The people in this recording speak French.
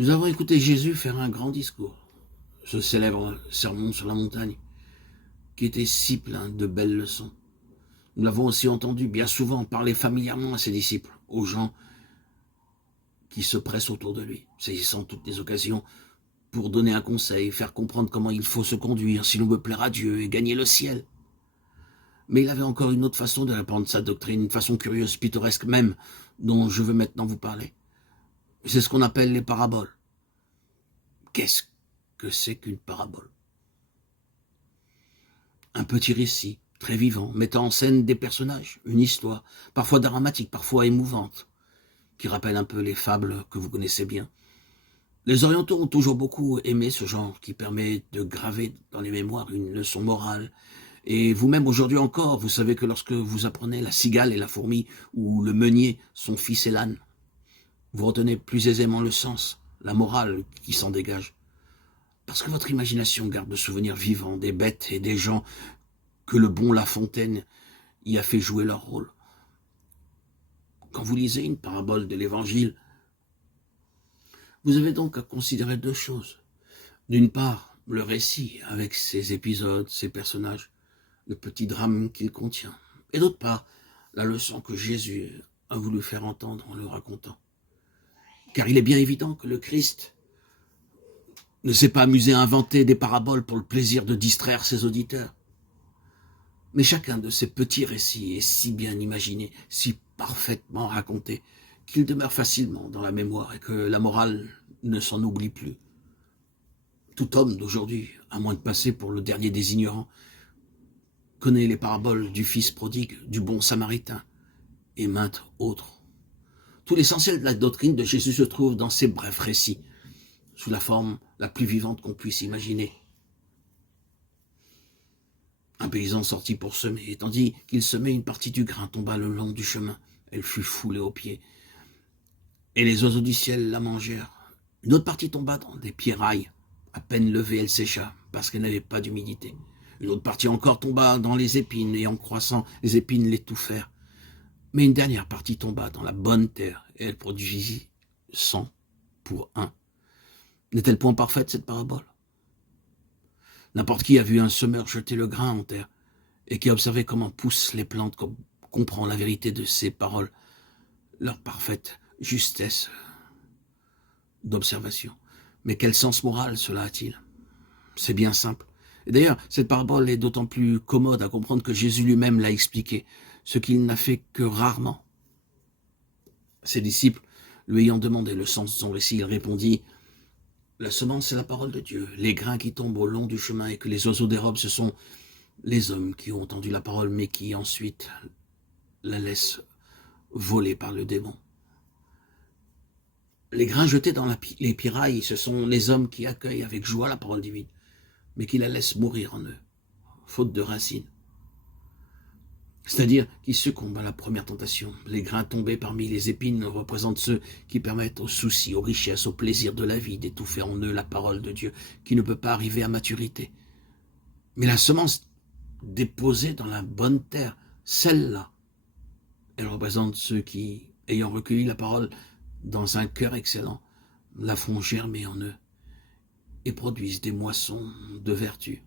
Nous avons écouté Jésus faire un grand discours, ce célèbre sermon sur la montagne, qui était si plein de belles leçons. Nous l'avons aussi entendu bien souvent parler familièrement à ses disciples, aux gens qui se pressent autour de lui, saisissant toutes les occasions pour donner un conseil, faire comprendre comment il faut se conduire si l'on veut plaire à Dieu et gagner le ciel. Mais il avait encore une autre façon de répandre sa doctrine, une façon curieuse, pittoresque même, dont je veux maintenant vous parler. C'est ce qu'on appelle les paraboles. Qu'est-ce que c'est qu'une parabole? Un petit récit, très vivant, mettant en scène des personnages, une histoire, parfois dramatique, parfois émouvante, qui rappelle un peu les fables que vous connaissez bien. Les Orientaux ont toujours beaucoup aimé ce genre qui permet de graver dans les mémoires une leçon morale. Et vous-même aujourd'hui encore, vous savez que lorsque vous apprenez la cigale et la fourmi, ou le meunier, son fils et l'âne, vous retenez plus aisément le sens, la morale qui s'en dégage. Parce que votre imagination garde le souvenir vivant des bêtes et des gens que le bon La Fontaine y a fait jouer leur rôle. Quand vous lisez une parabole de l'Évangile, vous avez donc à considérer deux choses. D'une part, le récit avec ses épisodes, ses personnages, le petit drame qu'il contient. Et d'autre part, la leçon que Jésus a voulu faire entendre en le racontant. Car il est bien évident que le Christ ne s'est pas amusé à inventer des paraboles pour le plaisir de distraire ses auditeurs. Mais chacun de ces petits récits est si bien imaginé, si parfaitement raconté, qu'il demeure facilement dans la mémoire et que la morale ne s'en oublie plus. Tout homme d'aujourd'hui, à moins de passer pour le dernier des ignorants, connaît les paraboles du fils prodigue, du bon samaritain et maintes autres. Tout l'essentiel de la doctrine de Jésus se trouve dans ces brefs récits, sous la forme la plus vivante qu'on puisse imaginer. Un paysan sortit pour semer, et tandis qu'il semait, une partie du grain tomba le long du chemin. Elle fut foulée aux pieds, et les oiseaux du ciel la mangèrent. Une autre partie tomba dans des pierrailles. À peine levée, elle sécha, parce qu'elle n'avait pas d'humidité. Une autre partie encore tomba dans les épines, et en croissant, les épines l'étouffèrent. Mais une dernière partie tomba dans la bonne terre, et elle produisit 100 pour 1. N'est-elle point parfaite, cette parabole? N'importe qui a vu un semeur jeter le grain en terre, et qui a observé comment poussent les plantes, comprend la vérité de ces paroles, leur parfaite justesse d'observation. Mais quel sens moral cela a-t-il? C'est bien simple. Et d'ailleurs, cette parabole est d'autant plus commode à comprendre que Jésus lui-même l'a expliqué, ce qu'il n'a fait que rarement. Ses disciples, lui ayant demandé le sens de son récit, il répondit: la semence, c'est la parole de Dieu. Les grains qui tombent au long du chemin et que les oiseaux dérobent, ce sont les hommes qui ont entendu la parole, mais qui ensuite la laissent voler par le démon. Les grains jetés dans les pirailles, ce sont les hommes qui accueillent avec joie la parole divine, mais qui la laissent mourir en eux, faute de racines. C'est-à-dire qui succombent à la première tentation. Les grains tombés parmi les épines représentent ceux qui permettent aux soucis, aux richesses, aux plaisirs de la vie d'étouffer en eux la parole de Dieu, qui ne peut pas arriver à maturité. Mais la semence déposée dans la bonne terre, celle-là, elle représente ceux qui, ayant recueilli la parole dans un cœur excellent, la font germer en eux et produisent des moissons de vertu.